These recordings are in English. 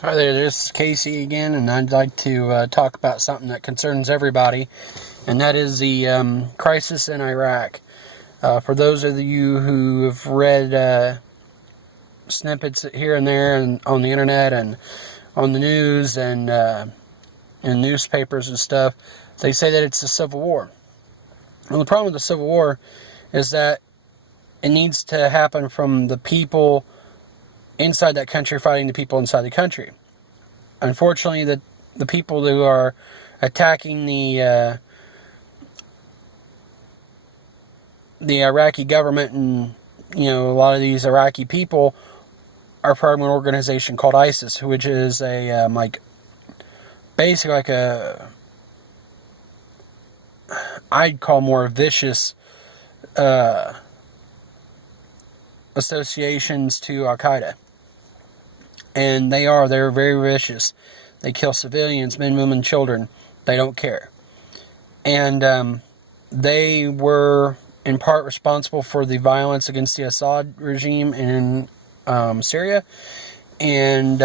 Hi there, this is Casey again, and I'd like to talk about something that concerns everybody, and that is the crisis in Iraq. For those of you who have read snippets here and there and on the internet and on the news and in newspapers and stuff, they say that it's a civil war. Well, the problem with the civil war is that it needs to happen from the people inside that country fighting the people inside the country. Unfortunately, the people who are attacking the Iraqi government and a lot of these Iraqi people are part of an organization called ISIS, which is a basically like a I'd call more vicious associations to Al Qaeda. And they're very vicious. They kill civilians, men, women, children. They don't care. And they were in part responsible for the violence against the Assad regime in Syria. And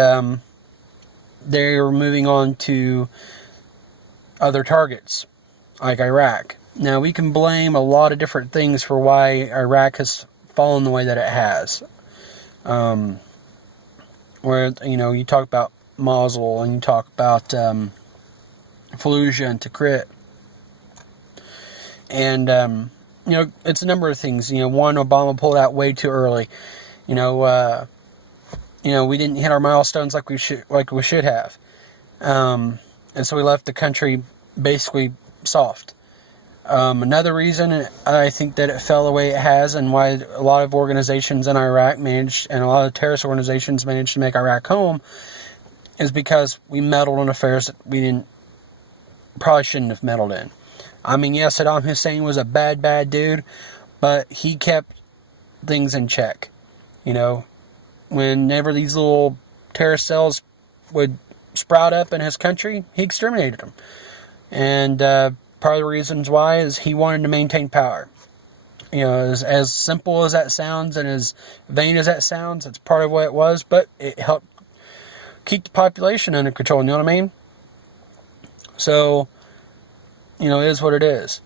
they're moving on to other targets, like Iraq. Now, we can blame a lot of different things for why Iraq has fallen the way that it has. Where, you talk about Mosul and you talk about Fallujah and Tikrit. And, it's a number of things. One, Obama pulled out way too early. We didn't hit our milestones like we should have. And so we left the country basically soft. Another reason I think that it fell the way it has, and why a lot of organizations in Iraq managed, and a lot of terrorist organizations managed to make Iraq home, is because we meddled in affairs that we probably shouldn't have meddled in. I mean, yes, Saddam Hussein was a bad dude, but he kept things in check. Whenever these little terrorist cells would sprout up in his country, he exterminated them. And part of the reasons why is he wanted to maintain power. As simple as that sounds and as vain as that sounds, it's part of what it was, but it helped keep the population under control, you know what I mean? So, it is what it is.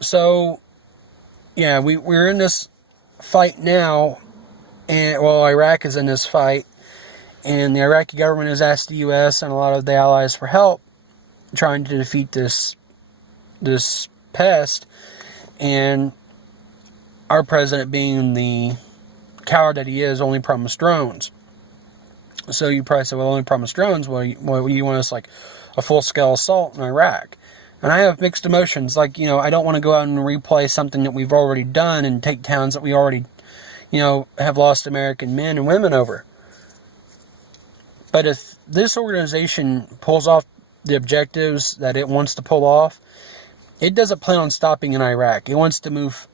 So, yeah, we're in this fight now, and, Iraq is in this fight, and the Iraqi government has asked the U.S. and a lot of the allies for help trying to defeat this pest, and our president, being the coward that he is, only promised drones. So you probably say, well, only promised drones. Well, you want us like a full-scale assault in Iraq? And I have mixed emotions. I don't want to go out and replay something that we've already done and take towns that we already, have lost American men and women over. But if this organization pulls off the objectives that it wants to pull off, it doesn't plan on stopping in Iraq. It wants to move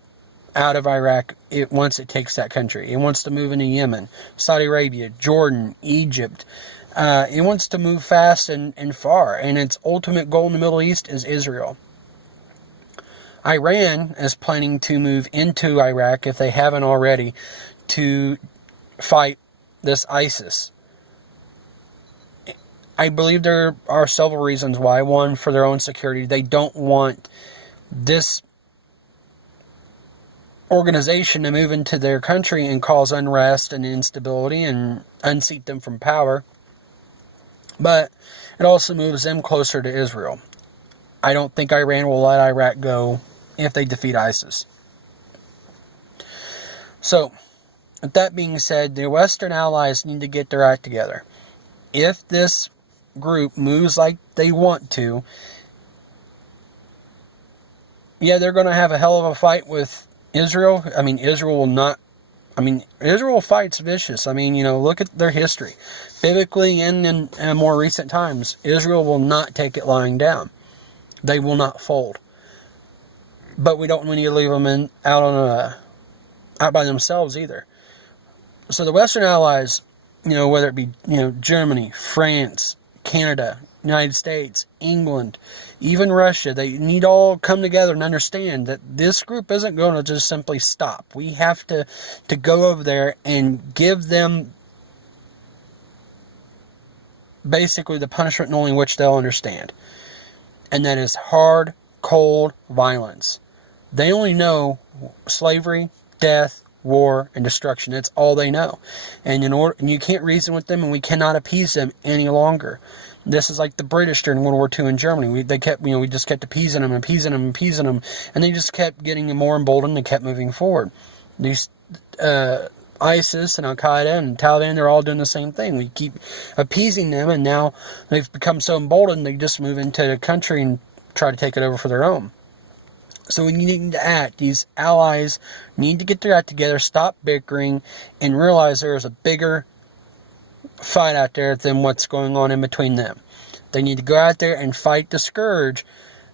out of Iraq once it takes that country. It wants to move into Yemen, Saudi Arabia, Jordan, Egypt. It wants to move fast and far. And its ultimate goal in the Middle East is Israel. Iran is planning to move into Iraq, if they haven't already, to fight this ISIS. I believe there are several reasons why. One, for their own security. They don't want this organization to move into their country and cause unrest and instability and unseat them from power. But it also moves them closer to Israel. I don't think Iran will let Iraq go if they defeat ISIS. So, with that being said, the Western allies need to get their act together. If this group moves like they want to, they're going to have a hell of a fight with Israel. Israel fights vicious. Look at their history. Biblically and in more recent times, Israel will not take it lying down. They will not fold. But we don't need to leave them out by themselves either. So the Western allies, whether it be, Germany, France, Canada, United States, England, even Russia, they need to all come together and understand that this group isn't going to just simply stop. We have to go over there and give them basically the punishment only which they'll understand. And that is hard, cold violence. They only know slavery, death, war, and destruction. That's all they know. And and you can't reason with them, and we cannot appease them any longer. This is like the British during World War II in Germany. We just kept appeasing them, and they just kept getting more emboldened and kept moving forward. These ISIS and Al-Qaeda and Taliban, they're all doing the same thing. We keep appeasing them, and now they've become so emboldened, they just move into the country and try to take it over for their own. So we need to act. These allies need to get their act together, stop bickering, and realize there is a bigger fight out there than what's going on in between them. They need to go out there and fight the scourge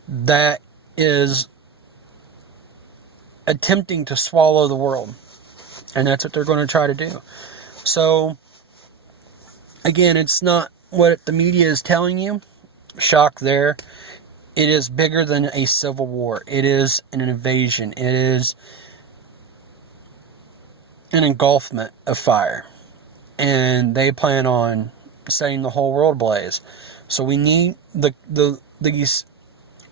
that is attempting to swallow the world. And that's what they're going to try to do. So, again, it's not what the media is telling you. Shock there. It is bigger than a civil war. It is an invasion. It is an engulfment of fire. And they plan on setting the whole world ablaze. So we need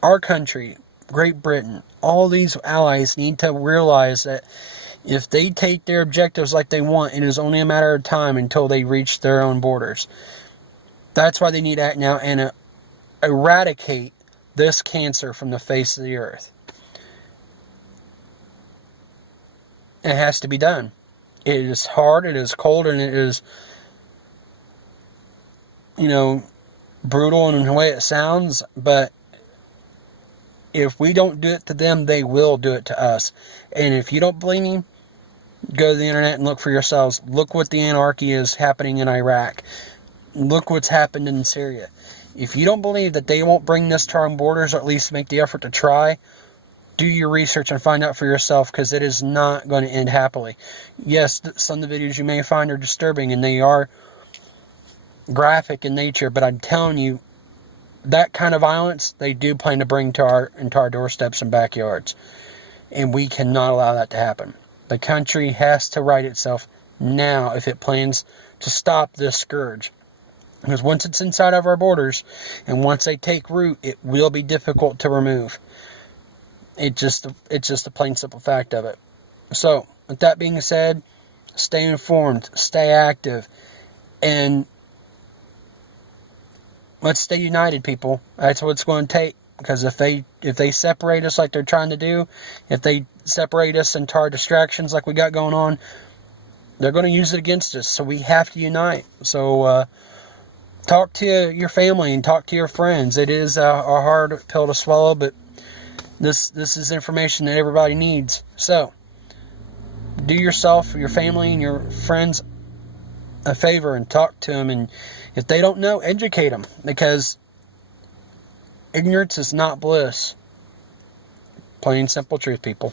our country, Great Britain, all these allies need to realize that if they take their objectives like they want, it is only a matter of time until they reach their own borders. That's why they need to act now and eradicate this cancer from the face of the earth. It has to be done. It is hard, it is cold, and it is, brutal in the way it sounds, but if we don't do it to them, they will do it to us. And if you don't believe me, go to the internet and look for yourselves. Look what the anarchy is happening in Iraq. Look what's happened in Syria. If you don't believe that they won't bring this to our borders, or at least make the effort to try, do your research and find out for yourself, because it is not going to end happily. Yes, some of the videos you may find are disturbing, and they are graphic in nature, but I'm telling you, that kind of violence, they do plan to bring to our doorsteps and backyards. And we cannot allow that to happen. The country has to right itself now if it plans to stop this scourge. Because once it's inside of our borders, and once they take root, it will be difficult to remove. It's just a plain simple fact of it. So, with that being said, stay informed, stay active, and let's stay united, people. That's what it's going to take. Because if they separate us like they're trying to do, if they separate us into our distractions like we got going on, they're going to use it against us. So we have to unite. So talk to your family and talk to your friends. It is a hard pill to swallow, but this is information that everybody needs. So do yourself, your family, and your friends a favor and talk to them. And if they don't know, educate them, because ignorance is not bliss. Plain simple truth, people.